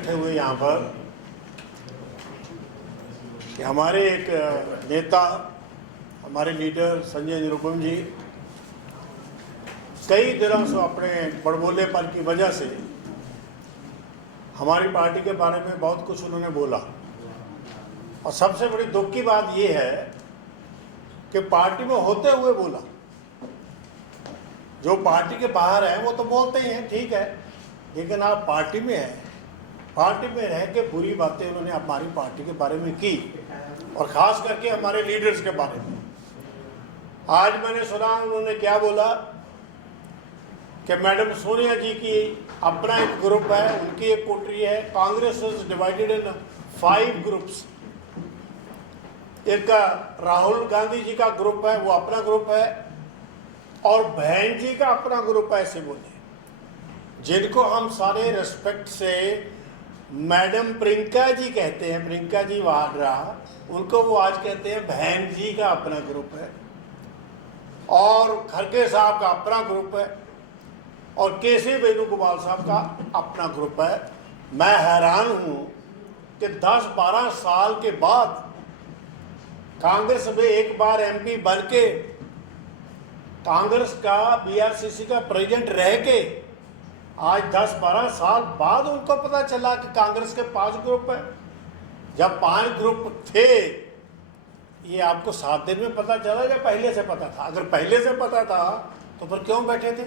इकट्ठे हुए यहाँ पर कि हमारे एक नेता, हमारे लीडर संजय निरुपम जी कई दिनों से अपने बड़बोलेपन की वजह से हमारी पार्टी के बारे में बहुत कुछ उन्होंने बोला। और सबसे बड़ी दुख की बात यह है कि पार्टी में होते हुए बोला। जो पार्टी के बाहर है वो तो बोलते ही हैं, ठीक है, लेकिन आप पार्टी में हैं, पार्टी में रह के बुरी बातें उन्होंने हमारी पार्टी के बारे में की और ख़ास करके हमारे लीडर्स के बारे में। आज मैंने सुना उन्होंने क्या बोला कि मैडम सोनिया जी की अपना एक ग्रुप है, उनकी एक कोटरी है, Congress is divided in 5 groups. एक राहुल गांधी जी का ग्रुप है, वो अपना ग्रुप है, और बहन जी का अपना ग्रुप है, ऐसे बोले, जिनको हम सारे रेस्पेक्ट से मैडम प्रियंका जी कहते हैं, प्रियंका जी वाड्रा, उनको वो आज कहते हैं बहन जी का अपना ग्रुप है, और खड़गे साहब का अपना ग्रुप है, और केसी वेणुगोपाल साहब का अपना ग्रुप है। मैं हैरान हूं कि 10-12 साल के बाद कांग्रेस में एक बार एमपी बन के, कांग्रेस का बीआरसीसी का प्रेसिडेंट रह के, आज 10-12 साल बाद उनको पता चला कि कांग्रेस के 5 ग्रुप है। जब 5 ग्रुप थे, ये आपको 7 दिन में पता चला या पहले से पता था? अगर पहले से पता था तो फिर क्यों बैठे थे,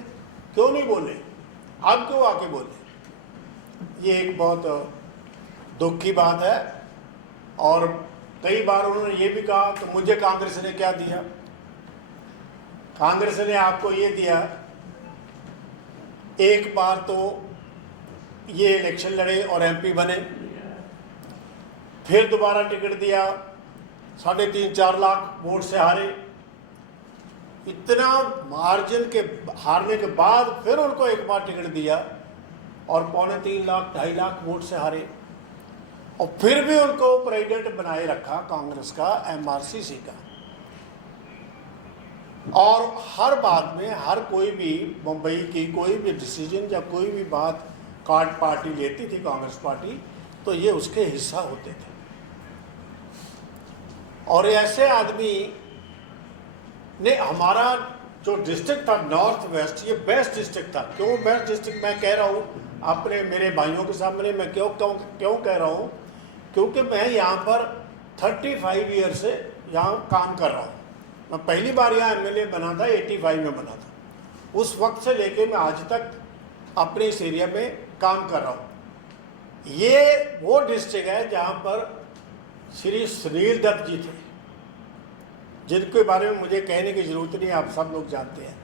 क्यों नहीं बोले, अब क्यों आके बोले? ये एक बहुत दुख की बात है। और कई बार उन्होंने ये भी कहा कि मुझे कांग्रेस ने क्या दिया। कांग्रेस ने आपको ये दिया, एक बार तो ये इलेक्शन लड़े और एमपी बने, फिर दोबारा टिकट दिया, 3.5-4 लाख वोट से हारे। इतना मार्जिन के हारने के बाद फिर उनको एक बार टिकट दिया और 2.25 लाख 2.5 लाख वोट से हारे, और फिर भी उनको प्रेसिडेंट बनाए रखा कांग्रेस का, एमआरसीसी का। और हर बात में हर कोई भी मुंबई की कोई भी डिसीजन या कोई भी बात कार्ड पार्टी लेती थी, कांग्रेस पार्टी, तो ये उसके हिस्सा होते थे। और ऐसे आदमी ने हमारा जो डिस्ट्रिक्ट था नॉर्थ वेस्ट, ये बेस्ट डिस्ट्रिक्ट था। क्यों बेस्ट डिस्ट्रिक्ट मैं कह रहा हूँ अपने मेरे भाइयों के सामने, मैं क्यों कह रहा हूँ? क्योंकि मैं यहाँ पर 35 ईयर से यहाँ काम कर रहा हूँ। मैं पहली बार यहाँ एमएलए बना था 85 में बना था। उस वक्त से लेके मैं आज तक अपने इस एरिया में काम कर रहा हूँ। ये वो डिस्ट्रिक्ट है जहाँ पर श्री सुनील दत्त जी थे, जिनके बारे में मुझे कहने की जरूरत नहीं, आप सब लोग जानते हैं।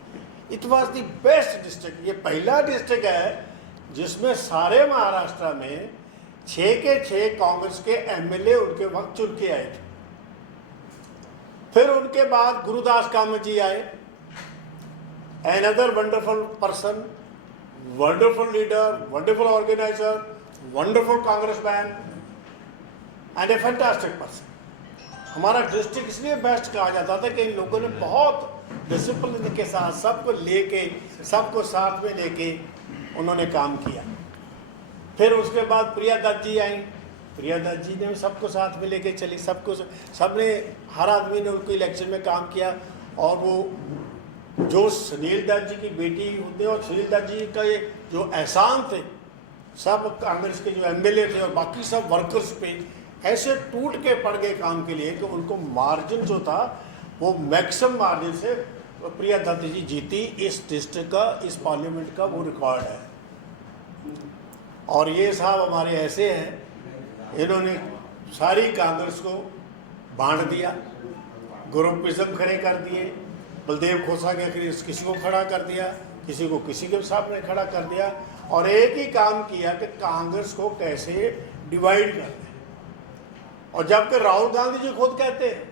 It was the best district. ये पहला डिस्ट्रिक्ट है जिसमें सारे महाराष्ट्र में 6 के 6 कांग्रेस के एमएलए उनके वक्त चुन के आए थे। फिर उनके बाद गुरुदास कामत जी आए, another wonderful person, wonderful leader, wonderful organizer, wonderful congressman and a fantastic person. हमारा डिस्ट्रिक्ट इसलिए बेस्ट कहा जाता था कि इन लोगों ने बहुत डिसिप्लिन के साथ सबको लेके, सबको साथ में लेके उन्होंने काम किया। फिर उसके बाद प्रिया दत्त जी आई, प्रिया दत्त जी ने सबको साथ में लेके चली, सबने हर आदमी ने उनको इलेक्शन में काम किया। और वो जो सुनील दत्त जी की बेटी होते और सुनील दत्त जी का ये जो एहसान थे, सब कांग्रेस के जो एमएलए थे और बाकी सब वर्कर्स पे ऐसे टूट के पड़ गए काम के लिए कि उनको मार्जिन जो था वो मैक्सिमम मार्जिन से प्रिया दत्त जी जीती। इस डिस्ट्रिक्ट का, इस पार्लियामेंट का वो रिकॉर्ड है। और ये साहब हमारे ऐसे हैं, इन्होंने सारी कांग्रेस को बांट दिया, ग्रुपिज्म खड़े कर दिए, बलदेव खोसा के किसी को खड़ा कर दिया, किसी को किसी के सामने खड़ा कर दिया, और एक ही काम किया कि कांग्रेस को कैसे डिवाइड कर दें। और जबकि राहुल गांधी जी खुद कहते हैं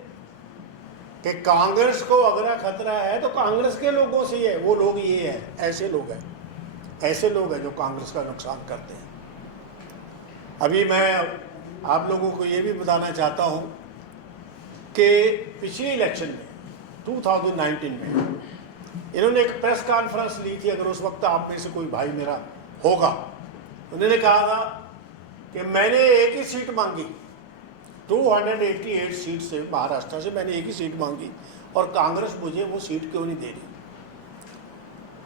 कि कांग्रेस को अगर खतरा है तो कांग्रेस के लोगों से ही है, वो लोग ये हैं, ऐसे लोग हैं जो कांग्रेस का नुकसान करते हैं। अभी मैं आप लोगों को ये भी बताना चाहता हूँ कि पिछले इलेक्शन में 2019 में इन्होंने एक प्रेस कॉन्फ्रेंस ली थी, अगर उस वक्त आप में से कोई भाई मेरा होगा, उन्होंने कहा था कि मैंने एक ही सीट मांगी, 288 सीट से महाराष्ट्र से मैंने एक ही सीट मांगी और कांग्रेस मुझे वो सीट क्यों नहीं दे रही।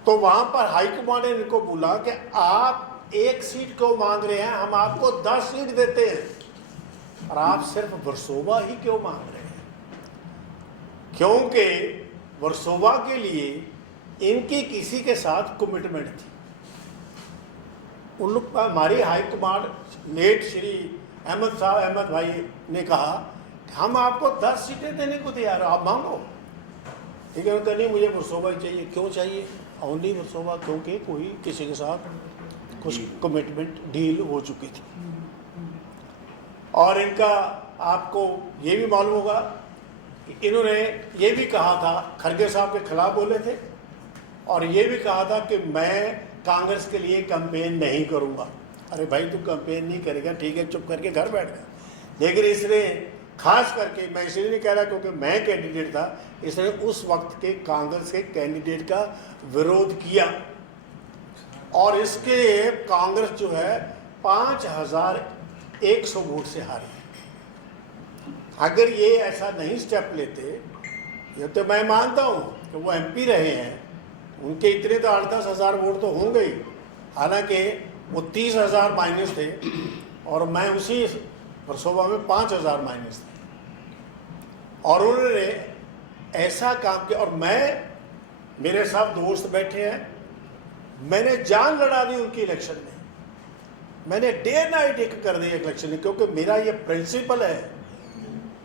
तो वहां पर हाईकमांड ने इनको बोला कि आप एक सीट क्यों मांग रहे हैं, हम आपको 10 सीट देते हैं और आप सिर्फ वर्सोवा ही क्यों मांग रहे हैं। क्योंकि वर्सोवा के लिए इनकी किसी के साथ कमिटमेंट थी। उन लोग हमारी हाईकमांड लेट श्री अहमद भाई ने कहा कि हम आपको 10 सीटें देने को तैयार, आप मांगो। ठीक है, उनका नहीं मुझे वर्सोवा चाहिए। क्यों चाहिए? ओनली वर्सोवा, क्योंकि कोई किसी के साथ कुछ कमिटमेंट डील हो चुकी थी। और इनका आपको ये भी मालूम होगा कि इन्होंने ये भी कहा था, खड़गे साहब के खिलाफ बोले थे और ये भी कहा था कि मैं कांग्रेस के लिए कैंपेन नहीं करूंगा। अरे भाई तू कैंपेन नहीं करेगा, ठीक है, चुप करके घर बैठ गया। लेकिन इसने खास करके, मैं इसलिए नहीं कह रहा क्योंकि मैं कैंडिडेट था, इसने उस वक्त के कांग्रेस के कैंडिडेट का विरोध किया और इसके कांग्रेस जो है 5100 वोट से हारी। अगर ये ऐसा नहीं स्टेप लेते, ये तो मैं मानता हूँ कि वो एमपी रहे हैं, उनके इतने तो 8-10 हज़ार वोट तो होंगे ही, हालांकि वो 30,000 माइनस थे और मैं उसी वर्सोवा में 5,000 माइनस थे। और उन्होंने ऐसा काम किया और मेरे साथ दोस्त बैठे हैं, मैंने जान लड़ा दी उनकी इलेक्शन में। मैंने डे नाइट एक कर दी इलेक्शन में, क्योंकि मेरा ये प्रिंसिपल है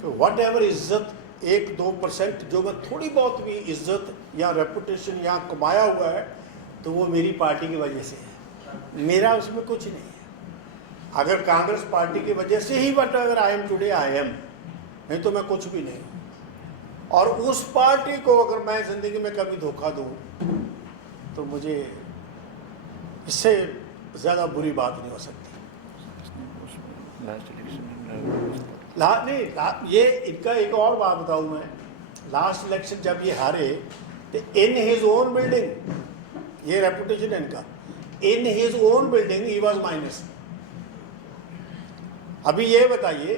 कि वट एवर इज्जत 1-2% जो मैं थोड़ी बहुत भी इज्जत या रेपुटेशन यहाँ कमाया हुआ है, तो वो मेरी पार्टी की वजह से है, मेरा उसमें कुछ नहीं है। अगर कांग्रेस पार्टी की वजह से ही what ever I am today I am, नहीं तो मैं कुछ भी नहीं। और उस पार्टी को अगर मैं ज़िंदगी में कभी धोखा दूँ तो मुझे इससे ज़्यादा बुरी बात नहीं हो सकती। ये इनका एक और बात बताऊँ मैं, लास्ट इलेक्शन जब ये हारे तो इन हिज ओन बिल्डिंग, ये रेपुटेशन है इनका, इन his own building he was minus. अभी ये बताइए,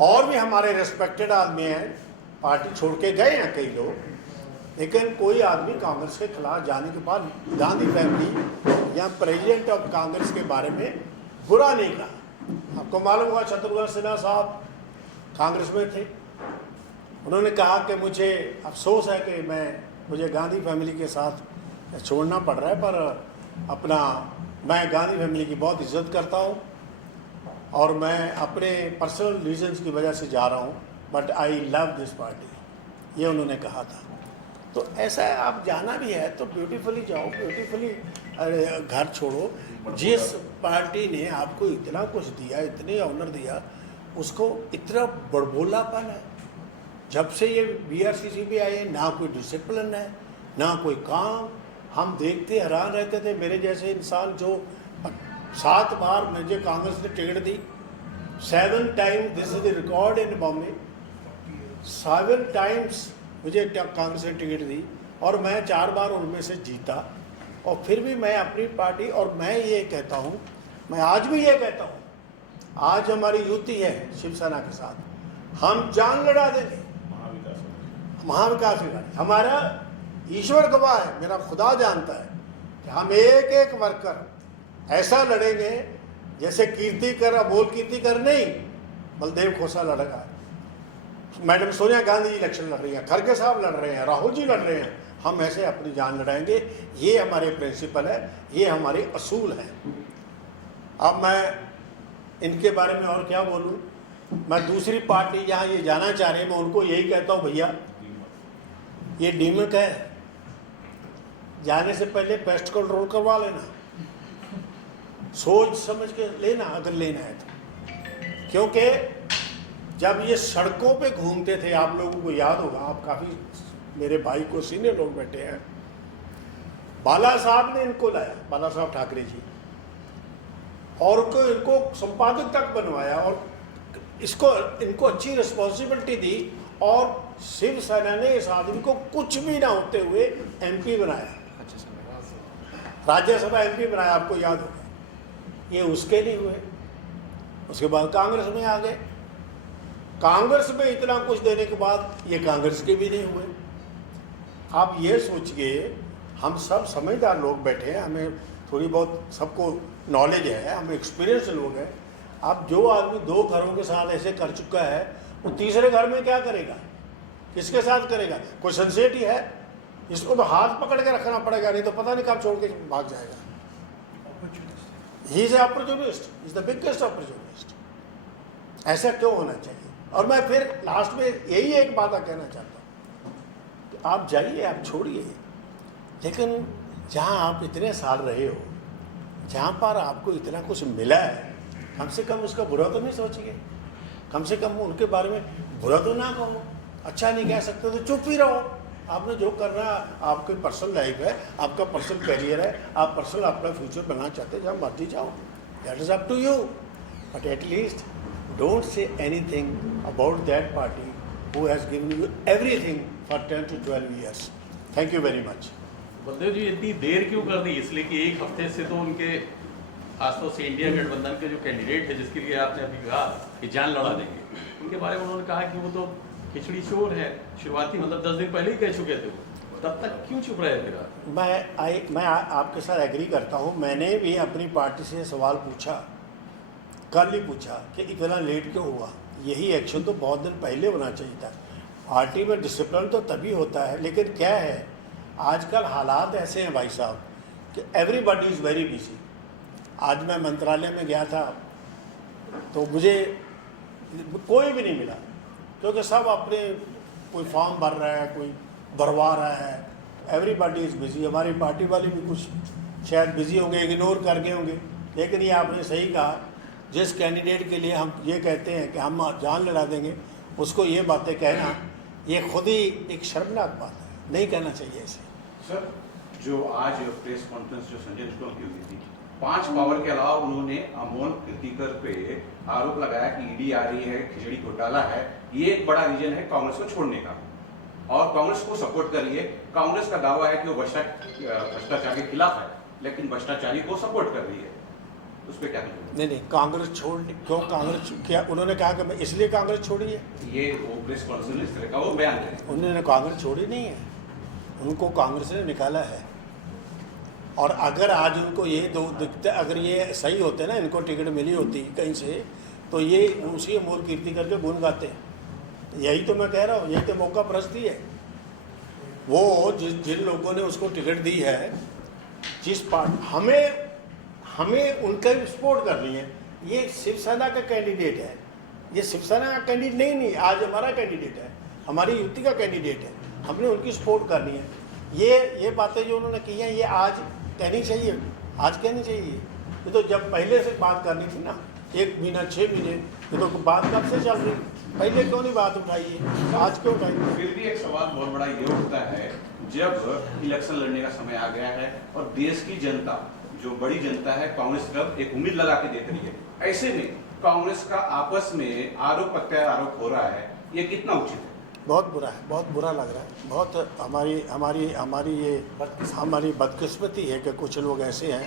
और भी हमारे रेस्पेक्टेड आदमी हैं, पार्टी छोड़ के गए हैं कई लोग, लेकिन कोई आदमी कांग्रेस के खिलाफ जाने के बाद गांधी फैमिली या प्रेसिडेंट ऑफ कांग्रेस के बारे में बुरा नहीं कहा। आपको मालूम होगा शत्रुघ्न सिन्हा साहब कांग्रेस में थे, उन्होंने कहा कि मुझे अफसोस है कि मुझे गांधी फैमिली के साथ छोड़ना पड़ रहा है, पर मैं गांधी फैमिली की बहुत इज्जत करता हूँ और मैं अपने पर्सनल रीजंस की वजह से जा रहा हूँ, but I love this party, ये उन्होंने कहा था। तो ऐसा है, आप जाना भी है तो ब्यूटीफुली जाओ, ब्यूटीफुली घर छोड़ो। जिस पार्टी ने आपको इतना कुछ दिया, इतने ऑनर दिया, उसको इतना बड़बोलापन है। जब से ये बीआरसीसी भी आए, ना कोई डिसिप्लिन है, ना कोई काम। हम देखते हैरान रहते थे, मेरे जैसे इंसान जो 7 बार मुझे कांग्रेस ने ticket the, 7 times, this is the record in Bombay, 7 times मुझे कांग्रेस ने टिकट दी और मैं 4 बार उनमें से जीता। और फिर भी मैं अपनी पार्टी, और मैं ये कहता हूँ, मैं आज भी ये कहता हूँ, आज हमारी युति है शिवसेना के साथ, हम जान लड़ा देंगे महाविकास अघाड़ी। हमारा ईश्वर गवाह है, मेरा खुदा जानता है कि हम एक एक वर्कर ऐसा लड़ेंगे जैसे कीर्तिकर, अबोल कीर्तिकर नहीं, बलदेव खोसा लड़ेगा, मैडम सोनिया गांधी जी इलेक्शन लड़ रही हैं, खड़गे साहब लड़ रहे हैं, राहुल जी लड़ रहे हैं, हम ऐसे अपनी जान लड़ाएंगे। ये हमारे प्रिंसिपल है, ये हमारे असूल हैं। अब मैं इनके बारे में और क्या बोलूं। मैं दूसरी पार्टी जहाँ ये जाना चाह रहे हैं, मैं उनको यही कहता हूँ, भैया ये डीमक है, जाने से पहले पेस्ट कंट्रोल करवा लेना, सोच समझ के लेना अगर लेना है तो। क्योंकि जब ये सड़कों पे घूमते थे, आप लोगों को याद होगा, आप काफ़ी मेरे भाई को सीनियर लोग बैठे हैं, बाला साहब ने इनको लाया, बाला साहब ठाकरे जी, और इनको संपादक तक बनवाया और इनको अच्छी रिस्पॉन्सिबिलिटी दी, और शिवसेना ने इस आदमी को कुछ भी ना होते हुए एमपी बनाया, राज्यसभा एमपी बनाया, आपको याद होगा। ये उसके नहीं हुए। उसके बाद कांग्रेस में आ गए, कांग्रेस में इतना कुछ देने के बाद ये कांग्रेस के भी नहीं हुए। आप ये सोचिए, हम सब समझदार लोग बैठे हैं, हमें थोड़ी बहुत सबको नॉलेज है, हम एक्सपीरियंस लोग हैं। अब जो आदमी 2 घरों के साथ ऐसे कर चुका है, वो तीसरे घर में क्या करेगा, किसके साथ करेगा? कोई सिंसियरिटी है? इसको तो हाथ पकड़ के रखना पड़ेगा, नहीं तो पता नहीं कब छोड़ के भाग जाएगा। He is opportunist, is the biggest opportunist. ऐसा क्यों होना चाहिए? और मैं फिर लास्ट में यही एक बात कहना चाहता हूँ कि आप जाइए, आप छोड़िए, लेकिन जहाँ आप इतने साल रहे हो, जहाँ पर आपको इतना कुछ मिला है, कम से कम उसका बुरा तो नहीं सोचिए, कम से कम उनके बारे में बुरा तो ना कहो। अच्छा नहीं कह सकते तो चुप ही रहो। आपने जो करना, आपकी पर्सनल लाइफ है, आपका पर्सनल करियर है, आप पर्सनल अपना फ्यूचर बनाना चाहते हैं, जहाँ मर्जी जाओ, that is up to you. But at least don't say anything about that party who has given you everything for 10 to 12 years। Thank you very much. Baldev ji, इतनी देर क्यों कर दी? इसलिए कि एक हफ्ते से तो उनके खासतौर से इंडिया गठबंधन के जो कैंडिडेट है, जिसके लिए आपने अभी कहा कि जान लड़ा देंगे, उनके बारे में उन्होंने कहा कि वो तो खिचड़ी चोर है। शुरुआती मतलब 10 दिन पहले ही कह चुके थे वो, तब तक क्यों चुप रहे फिर? मैं आपके साथ एग्री करता हूँ। मैंने भी अपनी पार्टी से सवाल पूछा, कल ही पूछा कि इतना लेट क्यों हुआ। यही एक्शन तो बहुत दिन पहले होना चाहिए था। पार्टी में डिसिप्लिन तो तभी होता है, लेकिन क्या है, आजकल हालात ऐसे हैं भाई साहब कि एवरीबॉडी इज़ वेरी बिजी। आज मैं मंत्रालय में गया था तो मुझे कोई भी नहीं मिला, क्योंकि सब अपने कोई फॉर्म भर रहा है, कोई भरवा रहा है। Everybody is busy. हमारी पार्टी वाले भी कुछ शायद बिजी होंगे, इग्नोर कर गए होंगे। लेकिन ये आपने सही कहा, जिस कैंडिडेट के लिए हम ये कहते हैं कि हम जान लड़ा देंगे, उसको ये बातें कहना, ये खुद ही एक शर्मनाक बात है, नहीं कहना चाहिए इसे। सर, जो आज प्रेस कॉन्फ्रेंस जो संजय निष्कल की हुई थी, 5 पावर के अलावा उन्होंने अमोल कीर्तिकर पे आरोप लगाया कि ईडी आ रही है, खिचड़ी घोटाला है, ये एक बड़ा रीजन है कांग्रेस को छोड़ने का, और कांग्रेस को सपोर्ट कर रही है। कांग्रेस का दावा है कि वो भ्रष्टाचार के खिलाफ है, लेकिन भ्रष्टाचारी को सपोर्ट कर रही है। उस पर क्या कहेंगे? नहीं, कांग्रेस छोड़ क्यों? कांग्रेस क्या उन्होंने कहा कि मैं इसलिए कांग्रेस छोड़ी है? ये वो प्रेस कॉन्फ्रेंस इस तरह का वो बयान है। उन्होंने कांग्रेस छोड़ी नहीं है, उनको कांग्रेस ने निकाला है। और अगर आज उनको ये दो दिखते, अगर ये सही होते ना, इनको टिकट मिली होती कहीं से, तो ये उसी अमोल कीर्ति करके गुण गाते। यही तो मैं कह रहा हूँ, यही तो मौका परस्ती है। वो जिन लोगों ने उसको टिकट दी है, जिस पार्ट हमें उनका भी सपोर्ट करनी है। ये शिवसेना का कैंडिडेट है, ये शिवसेना का कैंडिडेट नहीं, आज हमारा कैंडिडेट है, हमारी युति का कैंडिडेट है, हमने उनकी सपोर्ट करनी है। ये बातें जो उन्होंने की हैं, ये आज कहनी चाहिए, आज कहनी चाहिए। ये तो जब पहले से बात करनी थी ना, 1 महीना 6 महीने, ये तो बात कब से चल रही, पहले क्यों नहीं बात उठाई है, आज क्यों उठाई? फिर भी एक सवाल बहुत बड़ा ये उठता है, जब इलेक्शन लड़ने का समय आ गया है और देश की जनता, जो बड़ी जनता है, कांग्रेस तरफ एक उम्मीद लगा के देख रही है, ऐसे में कांग्रेस का आपस में आरोप प्रत्यारोप हो रहा है, ये कितना उचित है? बहुत बुरा है, बहुत बुरा लग रहा है। बहुत हमारी बदकिस्मती है कि कुछ लोग ऐसे हैं।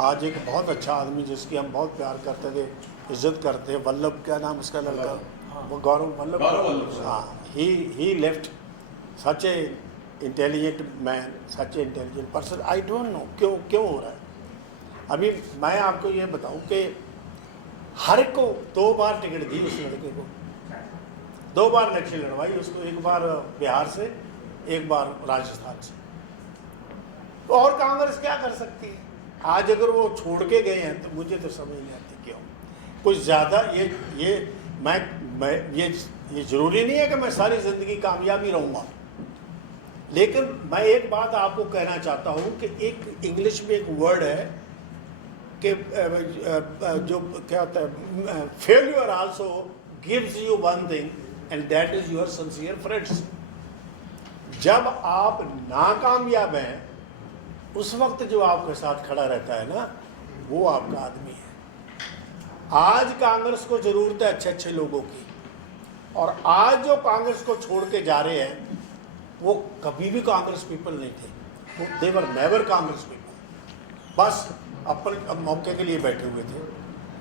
आज एक बहुत अच्छा आदमी जिसकी हम बहुत प्यार करते थे, इज्जत करते, वल्लभ, क्या नाम उसका लड़का, वो गौरव वल्लभ, हाँ, he left such a intelligent man, such a intelligent person. I don't know क्यों हो रहा है। अभी मैं आपको ये बताऊं कि हर को 2 बार टिकट दी उस लड़के को, 2 बार इलेक्शन लड़वाई उसको, एक बार बिहार से, एक बार राजस्थान से। तो और कांग्रेस क्या कर सकती है? आज अगर वो छोड़ के गए हैं तो मुझे तो समझ नहीं आती क्यों। कुछ ज़्यादा ये ज़रूरी नहीं है कि मैं सारी ज़िंदगी कामयाब ही रहूँगा, लेकिन मैं एक बात आपको कहना चाहता हूँ कि एक इंग्लिश में एक वर्ड है कि जो क्या होता है, failure also gives you one thing and that is your sincere friends. जब आप नाकामयाब हैं, उस वक्त जो आपके साथ खड़ा रहता है ना, वो आपका आदमी है। आज कांग्रेस को जरूरत है अच्छे अच्छे लोगों की, और आज जो कांग्रेस को छोड़ के जा रहे हैं, वो कभी भी कांग्रेस पीपल नहीं थे, वो दे वर नेवर कांग्रेस पीपल। बस अपन मौके के लिए बैठे हुए थे।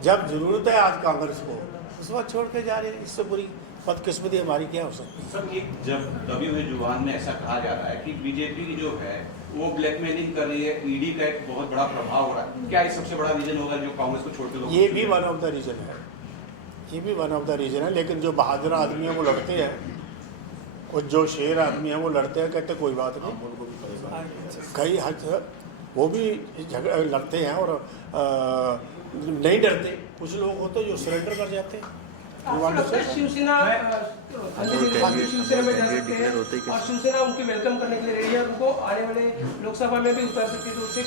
जब ज़रूरत है आज कांग्रेस को, उस वक्त छोड़ के जा रहे हैं। इससे बुरी बदकिस्मती हमारी क्या हो सकती है? सर, एक जब दबे हुए जुबान में ऐसा कहा जा रहा है कि बीजेपी जो है वो ब्लैकमेलिंग कर रही है, ईडी का एक बहुत बड़ा प्रभाव हो रहा है, क्या ये सबसे बड़ा रीजन होगा जो कांग्रेस को छोड़ के लोग? ये भी वन ऑफ द रीज़न है, ये भी वन ऑफ द रीज़न है। लेकिन जो बहादुर आदमी है वो लड़ते हैं, और जो शेर आदमी है वो लड़ते हैं, कहते कोई बात नहीं। कई हद वो भी झगड़ा लड़ते हैं और नहीं डरते। कुछ लोग होते जो सरेंडर कर जाते हैं। आपको लगता है शिवसेना शिवसेना में जा सकते हैं और शिवसेना उनके वेलकम करने के लिए रेडी है, उनको आने वाले लोकसभा में भी उतार सकती है? तो उससे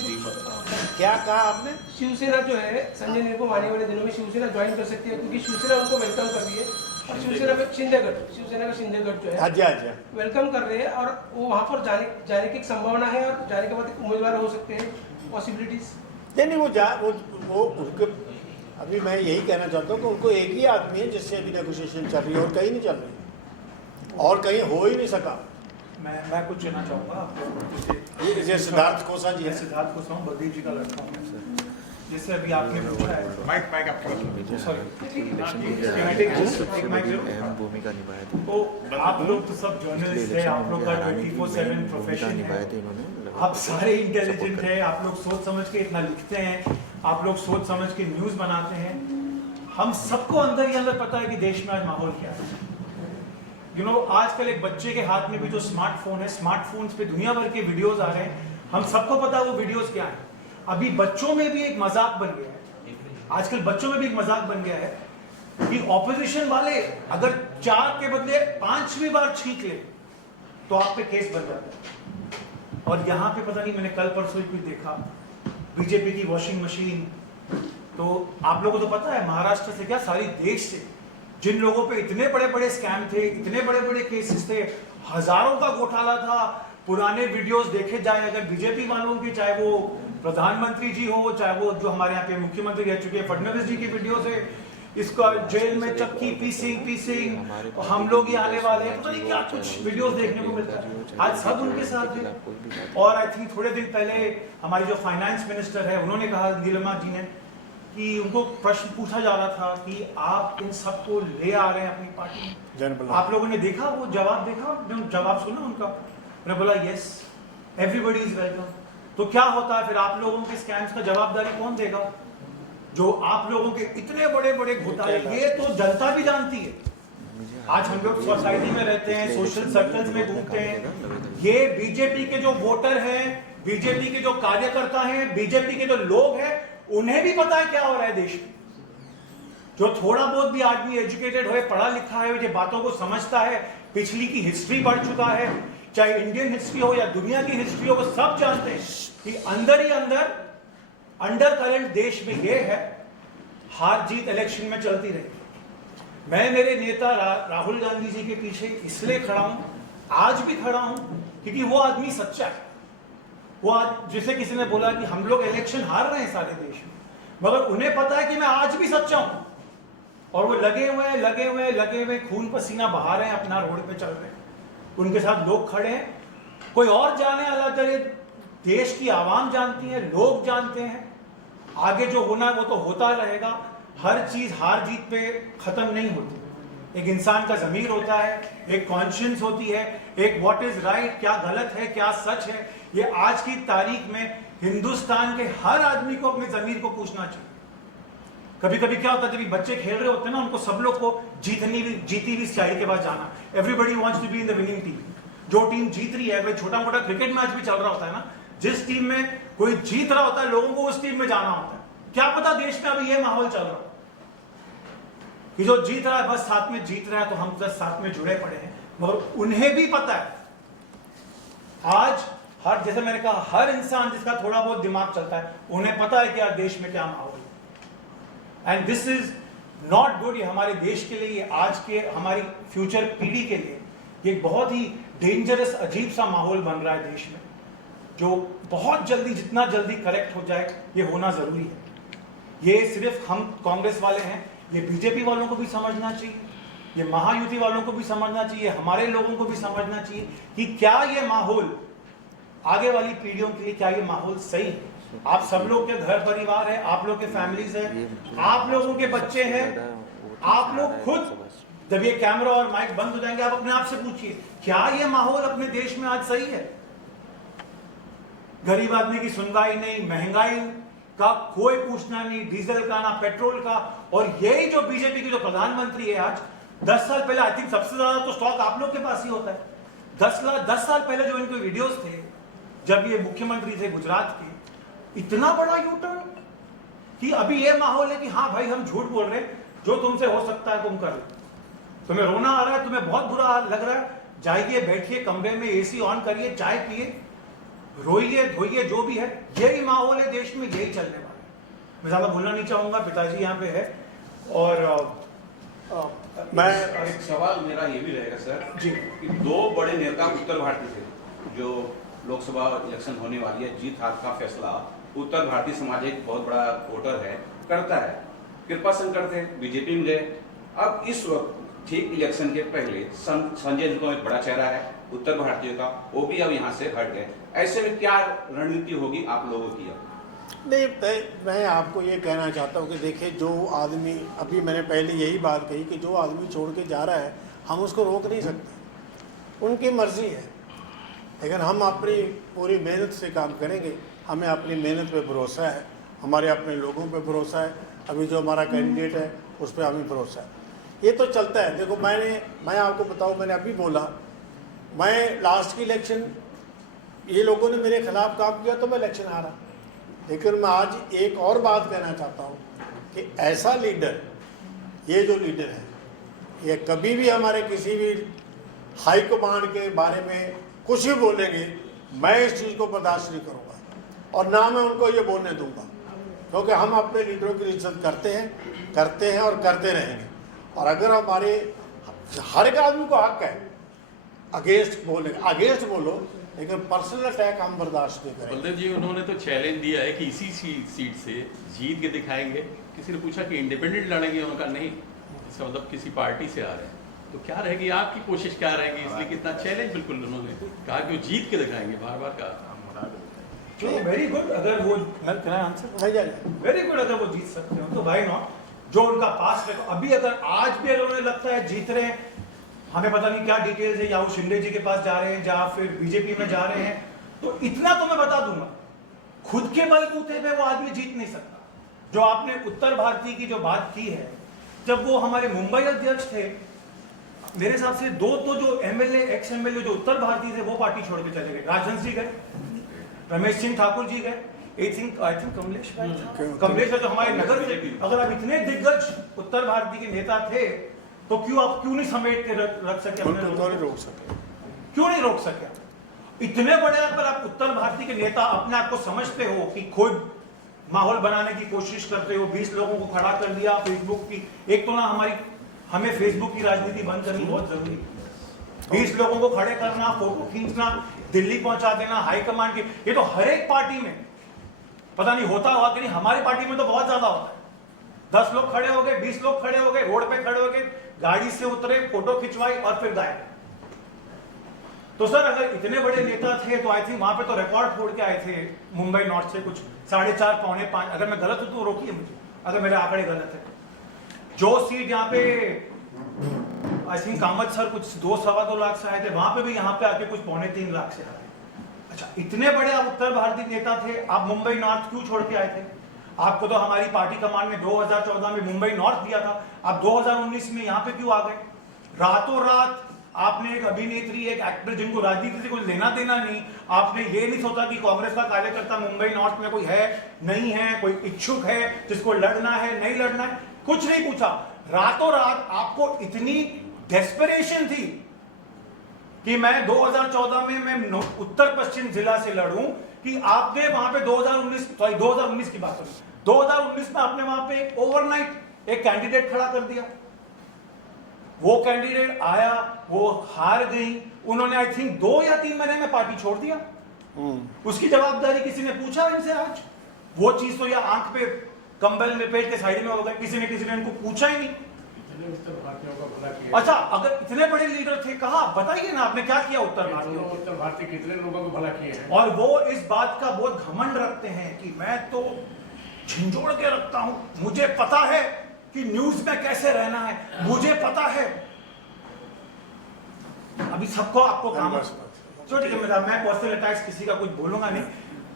क्या कहा आपने? शिवसेना जो है संजय निरुपम आने वाले दिनों में शिवसेना ज्वाइन कर सकती है, क्योंकि शिवसेना उनको वेलकम कर रही है। और शिवसेना में शिवसेना का शिंदेगढ़ जो है हाँ जी वेलकम कर रहे हैं, और वो वहाँ पर जाने की संभावना है, और जाने के बाद उम्मीदवार हो सकते हैं, पॉसिबिलिटीज। नहीं वो उनके, अभी मैं यही कहना चाहता हूँ कि उनको एक ही आदमी है जिससे अभी नेगोशिएशन चल रही है, और कहीं नहीं चल रही, और कहीं हो ही नहीं सका। मैं कुछ कहना चाहूँगा आपको। ये सिद्धार्थ कोसा जी है। सिद्धार्थ कोसा हूँ, बलदेव जी का लड़का हूँ। जैसे अभी आपने पूछा है, माइक आपके अहम भूमिका निभाया था। तो आप लोग तो सब जर्नलिस्ट हैं, आप लोग का 24/7 प्रोफेशन है, आप सारे इंटेलिजेंट हैं, आप लोग सोच समझ के इतना लिखते हैं, आप लोग सोच समझ के न्यूज़ बनाते हैं। हम सबको अंदर ही अंदर पता है कि देश में आज माहौल क्या है। आजकल एक बच्चे के हाथ में भी जो स्मार्टफोन है, स्मार्टफोन्स पे दुनिया भर के वीडियोस आ रहे हैं, हम सबको पता है वो वीडियोस क्या है। अभी बच्चों में भी एक मजाक बन गया है, आजकल बच्चों में भी एक मजाक बन गया है कि ऑपोजिशन वाले अगर 4 के बदले 5वीं बार छींक ले तो आप पे केस बन जाता है। और यहाँ पे पता नहीं, मैंने कल परसों ही कुछ देखा, बीजेपी की वॉशिंग मशीन। तो आप लोगों को तो पता है महाराष्ट्र से क्या सारी देश से जिन लोगों पे इतने बड़े बड़े स्कैम थे, इतने बड़े बड़े केसेस थे, हजारों का घोटाला था, पुराने वीडियोस देखे जाए अगर बीजेपी वालों के, चाहे वो प्रधानमंत्री जी हो, चाहे वो जो हमारे यहाँ पे मुख्यमंत्री रह चुके हैं फडणवीस जी की वीडियोस है, इसका जेल में चक्की पीसिंग हम लोग ही आने वाले हैं, पता नहीं क्या कुछ वीडियोस देखने को मिलता है। आज सब उनके साथ है। और आई थिंक थोड़े दिन पहले हमारी जो फाइनेंस मिनिस्टर है उन्होंने कहा, नीलिमा जी ने, कि उनको प्रश्न पूछा जा रहा था कि आप इन सबको ले आ रहे हैं अपनी पार्टी में, आप लोगों ने देखा वो जवाब, जवाब सुना उनका? मैंने बोला यस, एवरीबॉडी इज वेलकम। तो क्या होता है फिर, आप लोगों के स्कैम्स का जवाबदारी कौन देगा? जो आप लोगों के इतने बड़े बड़े घोटाले, ये तो जनता भी जानती है। आज हम लोग सोसाइटी में रहते हैं, सोशल सर्कल्स में घूमते हैं, ये बीजेपी के जो वोटर हैं, बीजेपी के जो कार्यकर्ता हैं, बीजेपी के जो लोग हैं, उन्हें भी पता है क्या हो रहा है देश में। जो थोड़ा बहुत भी आदमी एजुकेटेड हो, पढ़ा लिखा है, जो बातों को समझता है, पिछली की हिस्ट्री पढ़ चुका है, चाहे इंडियन हिस्ट्री हो या दुनिया की हिस्ट्री हो, वो सब जानते हैं कि अंदर ही अंदर अंडर करंट देश में ये है, हार जीत इलेक्शन में चलती रही। मैं मेरे नेता राहुल गांधी जी के पीछे इसलिए खड़ा हूं, आज भी खड़ा हूं, क्योंकि वो आदमी सच्चा है। वो जिसे किसी ने बोला कि हम लोग इलेक्शन हार रहे हैं सारे देश में, मगर उन्हें पता है कि मैं आज भी सच्चा हूं, और वो लगे हुए खून पसीना बहा रहे हैं, अपना रोड पे चल रहे हैं, उनके साथ लोग खड़े हैं। कोई और जाने अल्लाह करे, देश की आवाम जानती है, लोग जानते हैं, आगे जो होना है वो तो होता रहेगा। हर चीज हार जीत पे खत्म नहीं होती। एक इंसान का ज़मीर होता है, एक कॉन्शियंस होती है, एक व्हाट इज राइट, क्या गलत है, क्या सच है। ये आज की तारीख में हिंदुस्तान के हर आदमी को अपने ज़मीर को पूछना चाहिए। कभी कभी क्या होता है, जब बच्चे खेल रहे होते हैं ना, उनको सब लोग को जीती हुई स्याही के बाद जाना, everybody wants to be in the winning team. जो टीम जीत रही है, छोटा मोटा क्रिकेट मैच भी चल रहा होता है ना, जिस टीम में कोई जीत रहा होता है, लोगों को उस टीम में जाना होता है। क्या पता देश में अभी ये माहौल चल रहा है कि जो जीत रहा है बस साथ में जीत रहा है, तो हम बस साथ में जुड़े पड़े हैं। मगर उन्हें भी पता है, आज हर, जैसे मैंने कहा, हर इंसान जिसका थोड़ा बहुत दिमाग चलता है, उन्हें पता है कि आज देश में क्या माहौल है। And this is not good. ये हमारे देश के लिए, ये आज के हमारी फ्यूचर पीढ़ी के लिए ये बहुत ही डेंजरस, अजीब सा माहौल बन रहा है देश में, जो बहुत जल्दी, जितना जल्दी करेक्ट हो जाए, ये होना जरूरी है। ये सिर्फ हम कांग्रेस वाले हैं, ये बीजेपी वालों को भी समझना चाहिए, ये महायुति वालों को भी समझना चाहिए, हमारे लोगों को भी समझना चाहिए कि क्या ये माहौल आगे वाली पीढ़ियों के लिए, क्या ये माहौल सही है। आप सब लोग के घर परिवार है, आप लोग के फैमिलीज है, आप लोगों के बच्चे हैं, आप लोग खुद जब ये कैमरा और माइक बंद हो जाएंगे आप अपने आप से पूछिए क्या ये माहौल अपने देश में आज सही है? गरीब आदमी की सुनवाई नहीं, महंगाई का कोई पूछना नहीं, डीजल का ना पेट्रोल का। और यही जो बीजेपी की जो प्रधानमंत्री है आज, 10 साल पहले आई थिंक सबसे ज्यादा तो स्टॉक आप लोग के पास ही होता है। 10 साल पहले जो इनके वीडियोस थे जब ये मुख्यमंत्री थे गुजरात के, इतना बड़ा यूटर्न कि अभी ये माहौल है कि हाँ भाई हम झूठ बोल रहे हैं, जो तुमसे हो सकता है तुम कर लो। तुम्हें रोना आ रहा है, तुम्हें बहुत बुरा लग रहा है, जाइए बैठिए कमरे में, एसी ऑन करिए, चाय पिए, रोइए धोइए, जो भी है। यही माहौल है देश में, यही चलने वाला है। मैं ज्यादा भूलना नहीं चाहूंगा, पिताजी यहाँ पे है। और मैं एक सवाल मेरा ये भी रहेगा सर जी कि दो बड़े नेता उत्तर भारतीय थे, जो लोकसभा इलेक्शन होने वाली है, जीत हार का फैसला उत्तर भारतीय समाज एक बहुत बड़ा वोटर है करता है। कृपा शंकर थे, बीजेपी में गए। अब इस वक्त ठीक इलेक्शन के पहले संजय निरुपम एक बड़ा चेहरा है उत्तर भारतीय का, वो भी अब यहाँ से हट गए। ऐसे में क्या रणनीति होगी आप लोगों की? नहीं, मैं आपको ये कहना चाहता हूँ कि देखिए, जो आदमी, अभी मैंने पहले यही बात कही कि जो आदमी छोड़ के जा रहा है हम उसको रोक नहीं सकते, उनकी मर्जी है। लेकिन हम अपनी पूरी मेहनत से काम करेंगे, हमें अपनी मेहनत पे भरोसा है, हमारे अपने लोगों पे भरोसा है। अभी जो हमारा कैंडिडेट है उस पर हमें भरोसा है। ये तो चलता है। देखो, मैं आपको बताऊँ, मैंने अभी बोला, मैं लास्ट की इलेक्शन ये लोगों ने मेरे खिलाफ काम किया तो मैं इलेक्शन हारा। लेकिन मैं आज एक और बात कहना चाहता हूँ कि ऐसा लीडर, ये जो लीडर है, ये कभी भी हमारे किसी भी हाई कमांड के बारे में कुछ भी बोलेंगे, मैं इस चीज़ को बर्दाश्त नहीं करूँगा और ना मैं उनको ये बोलने दूंगा, क्योंकि हम अपने लीडरों की इज्जत करते हैं और करते रहेंगे। और अगर हमारे हर एक आदमी को हक है अगेंस्ट बोलो, लेकिन पर्सनल अटैक हम बर्दाश्त नहीं करेंगे। बलदेव जी, उन्होंने तो चैलेंज दिया है कि इसी सीट से जीत के दिखाएंगे। किसी ने पूछा कि इंडिपेंडेंट लड़ेंगे, उनका नहीं, इसका मतलब किसी पार्टी से आ रहे हैं। तो क्या रहेगी आपकी कोशिश, क्या रहेगी? इसलिए कितना चैलेंज बिल्कुल उन्होंने कहा कि वो जीत के दिखाएंगे, बार बार कहा। वेरी गुड, अगर वो वेरी गुड, अगर वो जीत सकते हो तो भाई नॉट। जो उनका पास्ट है, अभी अगर आज भी अगर उन्हें लगता है जीत रहे हैं, हमें पता नहीं क्या डिटेल्स है, या वो शिंदे जी के पास जा रहे हैं या फिर बीजेपी में जा रहे हैं, तो इतना तो मैं बता दूंगा, खुद के बलबूते पे वो आदमी जीत नहीं सकता। जो आपने उत्तर भारतीय की जो बात की है, जब वो हमारे मुंबई अध्यक्ष थे, मेरे हिसाब से दो तो जो एमएलए, एक्स एमएलए जो उत्तर भारतीय थे वो पार्टी छोड़ के चले गए। राजहंस जी गए, रमेश सिंह ठाकुर जी गए, आई थिंक कमलेश जो हमारे नगर से। अगर आप इतने दिग्गज उत्तर भारतीय के नेता थे तो क्यों नहीं समेट के रख सके? क्यों नहीं रोक सके? इतने बड़े पर आप उत्तर भारतीय के नेता अपने आप को समझते हो कि खुद माहौल बनाने की कोशिश करते हो, 20 लोगों को खड़ा कर दिया फेसबुक की। एक तो ना हमें फेसबुक की राजनीति बंद करनी बहुत जरूरी है। 20 लोगों को खड़े करना, फोटो खींचना, दिल्ली पहुंचा देना हाईकमांड की, ये तो हर एक पार्टी में, पता नहीं होता होगा कि नहीं, हमारी पार्टी में तो बहुत ज्यादा होता है। 10 लोग खड़े हो गए, 20 लोग खड़े हो गए, रोड पे खड़े हो गए, गाड़ी से उतरे, फोटो खिंचवाई और फिर गायब। तो सर, अगर इतने बड़े नेता थे तो आई थिंक वहां पे तो रिकॉर्ड तोड़ के आए थे मुंबई नॉर्थ से, कुछ 4.5 पौने 5। अगर मैं गलत हूं तो रोकिए मुझे, अगर मेरे आंकड़े गलत है। जो सीट यहाँ पे आई थिंक कामत सर कुछ 2-2.25 लाख से आए थे, वहां पे भी यहाँ पे आके कुछ 2.25 लाख से आए। अच्छा, इतने बड़े आप उत्तर भारतीय नेता थे, आप मुंबई नॉर्थ क्यों छोड़ के आए थे? आपको तो हमारी पार्टी कमान ने 2014 में मुंबई नॉर्थ दिया था, आप 2019 में यहाँ पे क्यों आ गए? रातों रात आपने एक अभिनेत्री, एक एक्टर जिनको राजनीति से कुछ लेना देना नहीं, आपने ये नहीं सोचा कि कांग्रेस का कार्यकर्ता मुंबई नॉर्थ में कोई है नहीं है, कोई इच्छुक है जिसको लड़ना है नहीं लड़ना है, कुछ नहीं पूछा। रातों रात आपको इतनी डेस्परेशन थी कि मैं 2014 में मैं उत्तर पश्चिम जिला से लड़ूं, कि आपने वहां पे 2019 की बात करूं, 2019 में आपने वहां पे ओवरनाइट एक कैंडिडेट खड़ा कर दिया। वो कैंडिडेट आया, वो हार गई, उन्होंने आई थिंक 2 या 3 महीने में पार्टी छोड़ दिया। उसकी जवाबदारी किसी ने पूछा इनसे? आज वो चीज तो या आंख पे कंबल लपेट के साइड में हो गए, किसी ने इनको पूछा ही नहीं। उत्तर भारतीयों का भला किया। अच्छा, अगर इतने बड़े लीडर थे, कहा बताइए ना आपने क्या किया उत्तर भारतीयों को? उत्तर भारतीय कितने लोगों को भला किए हैं। और वो इस बात का बहुत घमंड रखते हैं कि मैं तो झिंझोड़ के रखता हूं, मुझे पता है कि न्यूज में कैसे रहना है, मुझे पता है। अभी सबको आपको काम चलो ठीक है, मैं पर्सनल अटैक्स किसी का कुछ बोलूंगा नहीं,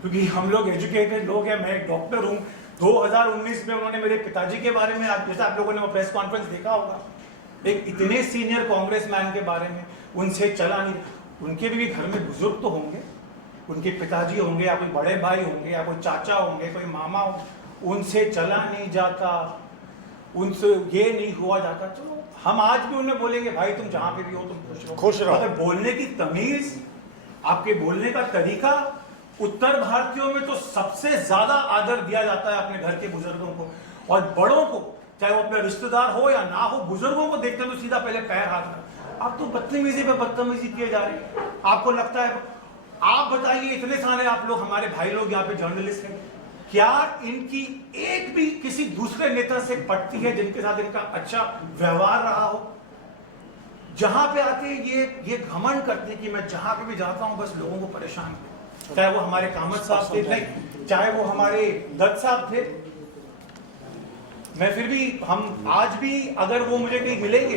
क्योंकि हम लोग एजुकेटेड लोग हैं, मैं एक डॉक्टर हूं। 2019 में उन्होंने मेरे पिताजी के बारे में, जैसे आप लोगों ने वो प्रेस कॉन्फ्रेंस देखा होगा, एक इतने सीनियर कांग्रेसमैन के बारे में, उनसे चला नहीं। उनके भी घर में बुजुर्ग तो होंगे, उनके पिताजी होंगे या कोई बड़े भाई होंगे या कोई चाचा होंगे, कोई मामा होंगे, उनसे चला नहीं जाता, उनसे ये नहीं हुआ जाता। चलो हम आज भी उन्हें बोलेंगे भाई तुम जहां पे भी हो तुम खुश रहो। अगर बोलने की तमीज, आपके बोलने का तरीका, उत्तर भारतीयों में तो सबसे ज्यादा आदर दिया जाता है अपने घर के बुजुर्गों को और बड़ों को, चाहे वो अपने रिश्तेदार हो या ना हो। बुजुर्गों को देखते तो सीधा पहले पैर हाथ कर। आप तो बदतमीजी पे बदतमीजी किए जा रहे हैं। आपको लगता है, आप बताइए, इतने सारे आप लोग हमारे भाई लोग यहाँ पे जर्नलिस्ट हैं, क्या इनकी एक भी किसी दूसरे नेता से पटती है जिनके साथ इनका अच्छा व्यवहार रहा हो? जहां पे आते ये घमंड करते हैं कि मैं जहां पे भी जाता हूं बस लोगों को परेशान करूं। चाहे वो हमारे कामत साहब थे, नहीं चाहे वो हमारे दत्त साहब थे, मैं फिर भी, हम आज भी अगर वो मुझे कहीं मिलेंगे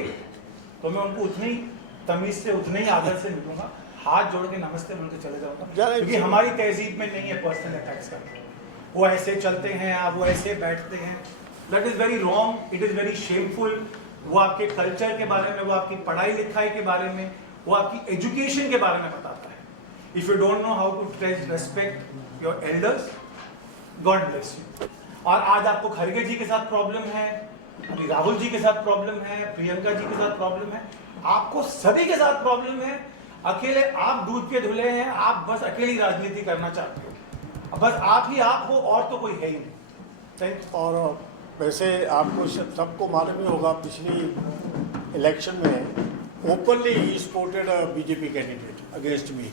तो मैं उनको उतनी तमीज से, उतने ही आदर से मिलूंगा, हाथ जोड़ के नमस्ते बोल के चले जाऊंगा, क्योंकि हमारी तहजीब में नहीं है पर्सनल अटैक्स करना। वो ऐसे चलते हैं, आप वो ऐसे बैठते हैं, that is very wrong, it is very shameful. वो आपके कल्चर के बारे में, वो आपकी पढ़ाई लिखाई के बारे में, वो आपकी एजुकेशन के बारे में बताता है। If you don't know how to respect your elders, God bless you. और आज आपको खड़गे जी के साथ प्रॉब्लम है, अभी राहुल जी के साथ प्रॉब्लम है, प्रियंका जी के साथ प्रॉब्लम है, आपको सभी के साथ प्रॉब्लम है। अकेले आप दूध के धुले हैं, आप बस अकेली राजनीति करना चाहते हो, बस आप ही आप हो और तो कोई है ही नहीं। और वैसे आपको सबको मालूम ही होगा, पिछली इलेक्शन में openly he supported BJP candidate against me,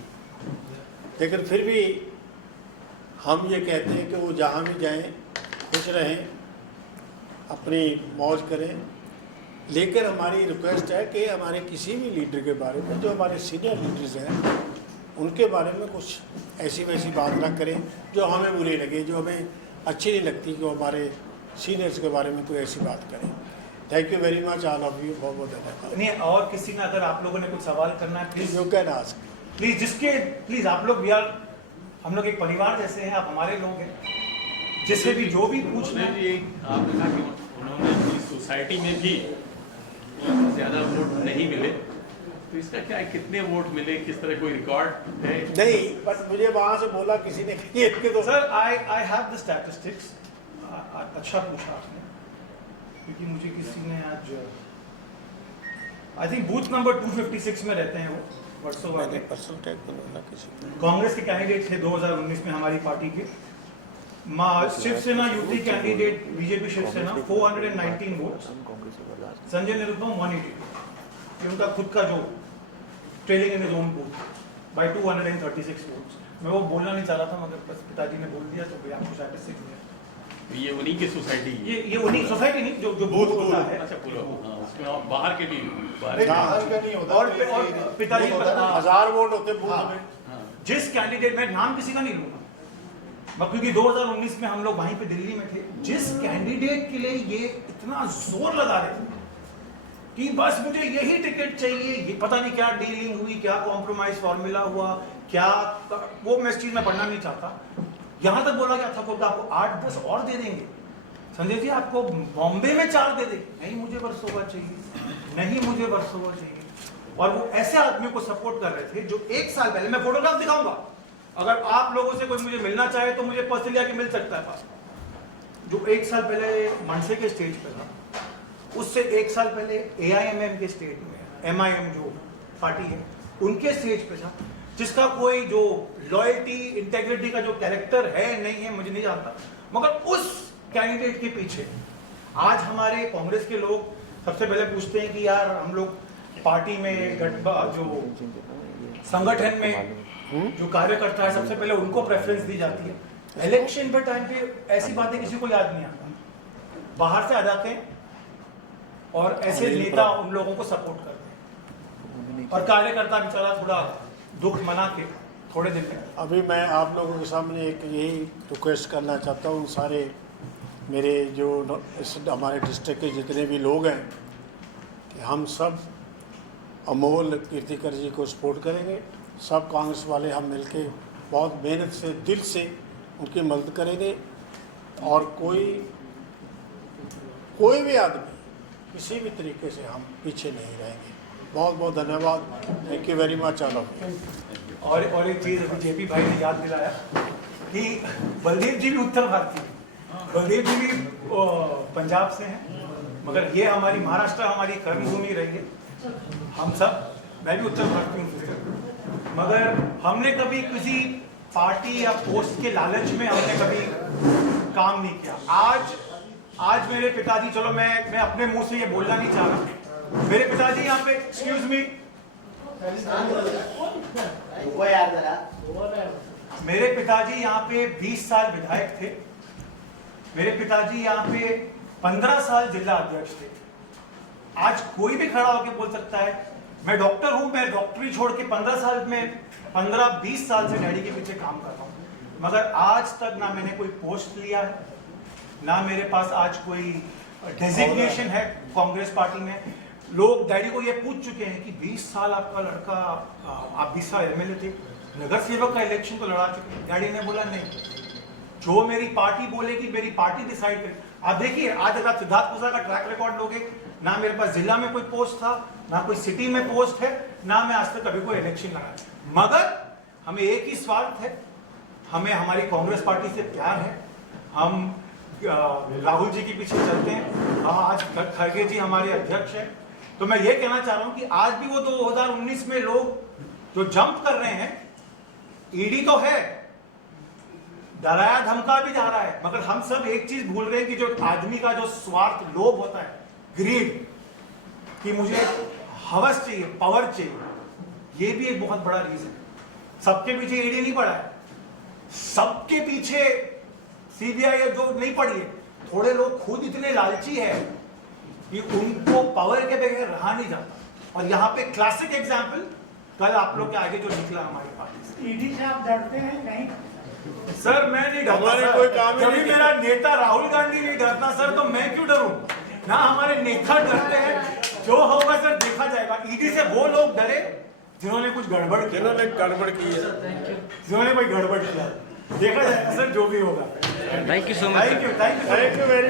लेकिन फिर भी हम ये कहते हैं कि वो जहाँ भी जाएं खुश रहें, अपनी मौज करें। लेकिन हमारी रिक्वेस्ट है कि हमारे किसी भी लीडर के बारे में, जो हमारे सीनियर लीडर्स हैं, उनके बारे में कुछ ऐसी वैसी बात ना करें जो हमें बुरी लगे, जो हमें अच्छी नहीं लगती, कि हमारे सीनियर्स के बारे में कोई ऐसी बात करें। Thank you very much all of you, बहुत बहुत धन्यवाद। नहीं, और किसी ने अगर आप लोगों ने कुछ सवाल करना है please you can ask please, जिसके प्लीज आप लोग, हम लोग एक परिवार जैसे हैं, आप हमारे लोग हैं, जिससे भी जो भी पूछना है। ये आपने कहा कि उन्होंने इस सोसाइटी में भी ज़्यादा वोट नहीं मिले, तो इसका क्या है, कितने वोट मिले, किस तरह कोई रिकॉर्ड है? नहीं, बट मुझे वहाँ से बोला किसी ने कि तो sir I have the statistics. अच्छा पूछा आपने, क्योंकि मुझे किसी ने आज, आई थिंक बूथ नंबर 256 में रहते हैं वो, वर्सोवा में। पर्सनल टैग बोला किसी को। कांग्रेस के कैंडिडेट थे 2019 में हमारी पार्टी के। Shiv Sena UP candidate BJP Shiv Sena 419 votes, Sanjay Nirupam 180, ये उनका खुद का जो trailing in his own booth by 236 votes. मैं वो बोलना नहीं चाह रहा था, मगर बस पिताजी ने बोल दिया तो भैया आपको स्टैटिस्टिक्स दिया। ये उन्हीं की सोसाइटी है। ये उन्हीं सोसाइटी नहीं, जो बूथ होता है। अच्छा, पूरा उसमें और बाहर के भी, बाहर का नहीं होता, और पिताजी 1000 वोट होते बूथ में। जिस कैंडिडेट, मैं नाम किसी का नहीं लूंगा, क्योंकि 2019 में हम लोग वहीं पे दिल्ली में थे, जिस कैंडिडेट के लिए ये इतना जोर लगा रहे थे कि बस मुझे यही टिकट चाहिए, ये पता नहीं क्या डीलिंग हुई, क्या कॉम्प्रोमाइज फॉर्मूला हुआ, क्या, वो मैं इस चीज में पढ़ना नहीं चाहता। यहां तक बोला गया था को आपको 8-10 और दे देंगे, संजय जी आपको बॉम्बे में 4 दे देंगे, नहीं मुझे वर्सोवा चाहिए, नहीं मुझे वर्सोवा चाहिए। और वो ऐसे आदमी को सपोर्ट कर रहे थे जो 1 साल पहले, मैं फोटोग्राफ दिखाऊंगा, अगर आप लोगों से कोई मुझे मिलना चाहे तो मुझे पर्सनली आके मिल सकता है पास, जो 1 साल पहले मनसे के स्टेज पे था, उससे 1 साल पहले AIMM के स्टेज में, MIM जो पार्टी है उनके स्टेज पे था, जिसका कोई जो लॉयल्टी इंटेग्रिटी का जो कैरेक्टर है नहीं है मुझे नहीं जानता, मगर उस कैंडिडेट के पीछे आज हमारे कांग्रेस के लोग सबसे पहले पूछते हैं कि यार हम लोग पार्टी में जो संगठन में जो कार्यकर्ता है सबसे पहले उनको प्रेफरेंस दी जाती है। इलेक्शन पे टाइम पे ऐसी बातें किसी को याद नहीं आता, बाहर से आ जाते हैं और ऐसे नेता उन लोगों को सपोर्ट करते हैं, और कार्यकर्ता बेचारा थोड़ा दुख मना के थोड़े दिन में। अभी मैं आप लोगों के सामने एक यही रिक्वेस्ट करना चाहता हूँ, सारे मेरे जो इस हमारे डिस्ट्रिक्ट के जितने भी लोग हैं कि हम सब अमोल कीर्तिकर जी को सपोर्ट करेंगे। सब कांग्रेस वाले हम मिलके बहुत मेहनत से दिल से उनकी मदद करेंगे, और कोई भी आदमी किसी भी तरीके से हम पीछे नहीं रहेंगे। बहुत बहुत धन्यवाद, thank you very much all of you. और एक चीज़ अभी जेपी भाई ने याद दिलाया कि बलदेव जी भी उत्तर भारतीय हैं, बलदेव जी भी पंजाब से हैं, मगर ये हमारी महाराष्ट्र हमारी कर्मभूमि रही है। हम सब, मैं भी उत्तर भारतीय हूँ, मगर हमने कभी किसी पार्टी या पोस्ट के लालच में हमने कभी काम नहीं किया। आज मेरे पिताजी, चलो मैं अपने मुंह से ये बोलना नहीं चाह रहा, मेरे पिताजी यहाँ पे, एक्सक्यूज मी, मेरे पिताजी यहाँ पे 20 साल विधायक थे, मेरे पिताजी यहाँ पे 15 साल जिला अध्यक्ष थे। आज कोई भी खड़ा होकर बोल सकता है मैं डॉक्टर हूं, मैं डॉक्टरी छोड़ के 15-20 साल से डैडी के पीछे काम कर रहा हूं, मगर आज तक ना मैंने कोई पोस्ट लिया है, ना मेरे पास आज कोई डेजिग्नेशन है कांग्रेस पार्टी में। लोग डैडी को ये पूछ चुके हैं कि 20 साल आपका लड़का, आप 20 साल एमएलए थे, नगर सेवक का इलेक्शन तो लड़ा चुके हैं। डैडी ने बोला नहीं, जो मेरी पार्टी बोलेगी मेरी पार्टी डिसाइड करे। आप देखिए आज अगर सिद्धार्थ पूजा का ट्रैक रिकॉर्ड लोगे, ना मेरे पास जिला में कोई पोस्ट था, ना कोई सिटी में पोस्ट है, ना मैं आज तक कभी कोई इलेक्शन लड़ा, मगर हमें एक ही स्वार्थ है, हमें हमारी कांग्रेस पार्टी से प्यार है। हम राहुल जी के पीछे चलते हैं। आज खड़गे जी हमारे अध्यक्ष हैं, तो मैं ये कहना चाह रहा हूं कि आज भी वो 2019 में लोग जो जंप कर रहे हैं, ईडी तो है, डराया धमका भी जा रहा है, मगर हम सब एक चीज भूल रहे हैं कि जो आदमी का जो स्वार्थ, लोभ होता है, ग्रीड, कि मुझे हवस चाहिए, पावर चाहिए, ये भी एक बहुत बड़ा रीजन है। सबके पीछे ईडी नहीं पड़ा है, सबके पीछे सीबीआई जो नहीं पड़ी है। थोड़े लोग खुद इतने लालची है कि उनको पावर के बगैर रहा नहीं जाता। और यहाँ पे क्लासिक एग्जाम्पल कल आप लोग के आगे जो निकला हमारी पार्टी से। ईडी से आप डरते हैं नहीं? सर मैं नहीं डरता, हमारे कोई काम ही जब नहीं मेरा नेता राहुल गांधी नहीं डरता सर, तो मैं क्यों डरूं? ना हमारे नेता डरते हैं, जो होगा सर देखा जाएगा। ईडी से वो लोग डरे जिन्होंने कुछ गड़बड़ की, जिन्होंने गड़बड़ की है, जिन्होंने कोई गड़बड़ किया, देखा जाएगा सर जो भी होगा। Thank you so much. Thank you thank you very